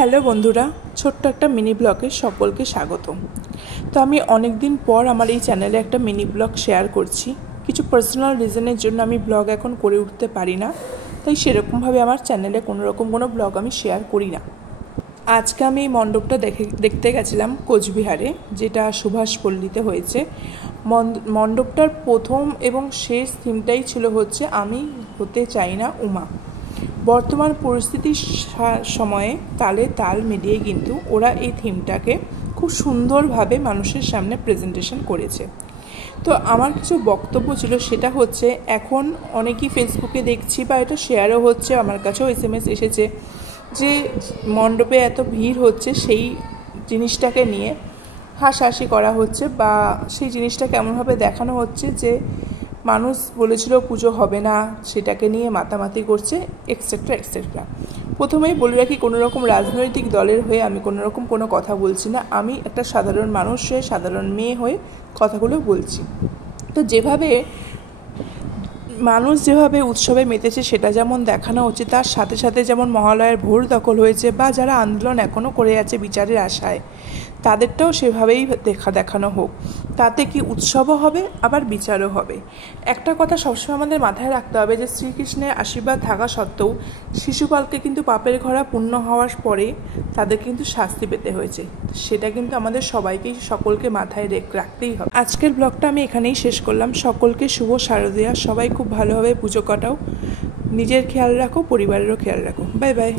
Hello বন্ধুরা, ছোট্ট একটা মিনি ব্লগে সকলকে স্বাগত। তো আমি অনেক দিন পর আমার এই চ্যানেলে একটা মিনি ব্লগ শেয়ার করছি। কিছু পার্সোনাল রিজনের জন্য আমি ব্লগ এখন করে উঠতে পারি না, তাই সেরকমভাবে আমার চ্যানেলে কোনো ব্লগ আমি শেয়ার করি না। আজকে আমি এই মণ্ডপটা দেখতে গেছিলাম কোচবিহারে, যেটা সুভাষপল্লীতে হয়েছে। মণ্ডপটার প্রথম এবং শেষ থিমটাই ছিল হচ্ছে আমি হতে চাই না উমা। বর্তমান পরিস্থিতির সময়ে তালে তাল মিলিয়ে কিন্তু ওরা এই থিমটাকে খুব সুন্দরভাবে মানুষের সামনে প্রেজেন্টেশন করেছে। তো আমার কিছু বক্তব্য ছিল, সেটা হচ্ছে এখন অনেকেই ফেসবুকে দেখছি বা এটা শেয়ারও হচ্ছে, আমার কাছেও SMS এসেছে যে মণ্ডপে এত ভিড় হচ্ছে, সেই জিনিসটাকে নিয়ে হাসাহাসি করা হচ্ছে বা সেই জিনিসটা কেমনভাবে দেখানো হচ্ছে যে মানুষ বলেছিল পুজো হবে না, সেটাকে নিয়ে মাতামাতি করছে, এক্সেট্রা এক্সেট্রা। প্রথমেই বলে রাখি, কোনোরকম রাজনৈতিক দলের হয়ে আমি কোনোরকম কোনো কথা বলছি না। আমি একটা সাধারণ মানুষ হয়ে, সাধারণ মেয়ে হয়ে কথাগুলো বলছি। তো মানুষ যেভাবে উৎসবে মেতেছে সেটা যেমন দেখানো উচিত, তার সাথে সাথে যেমন মহালয়ার ভোর দখল হয়েছে বা যারা আন্দোলন এখনও করে আছে বিচারের আশায়, তাদেরটাও সেভাবেই দেখানো হোক। তাতে কি উৎসবও হবে, আবার বিচারও হবে। একটা কথা সবসময় আমাদের মাথায় রাখতে হবে যে শ্রীকৃষ্ণের আশীর্বাদ থাকা সত্ত্বেও শিশুপালকে কিন্তু পাপের ঘোড়া পূর্ণ হওয়ার পরে তাদের কিন্তু শাস্তি পেতে হয়েছে। সেটা কিন্তু আমাদের সকলকে মাথায় রাখতেই হবে। আজকের ব্লগটা আমি এখানেই শেষ করলাম। সকলকে শুভ শারদীয়া। সবাই খুব ভালোভাবে পুজো কাটাও, নিজের খেয়াল রাখো, পরিবারেরও খেয়াল রাখো। Bye bye.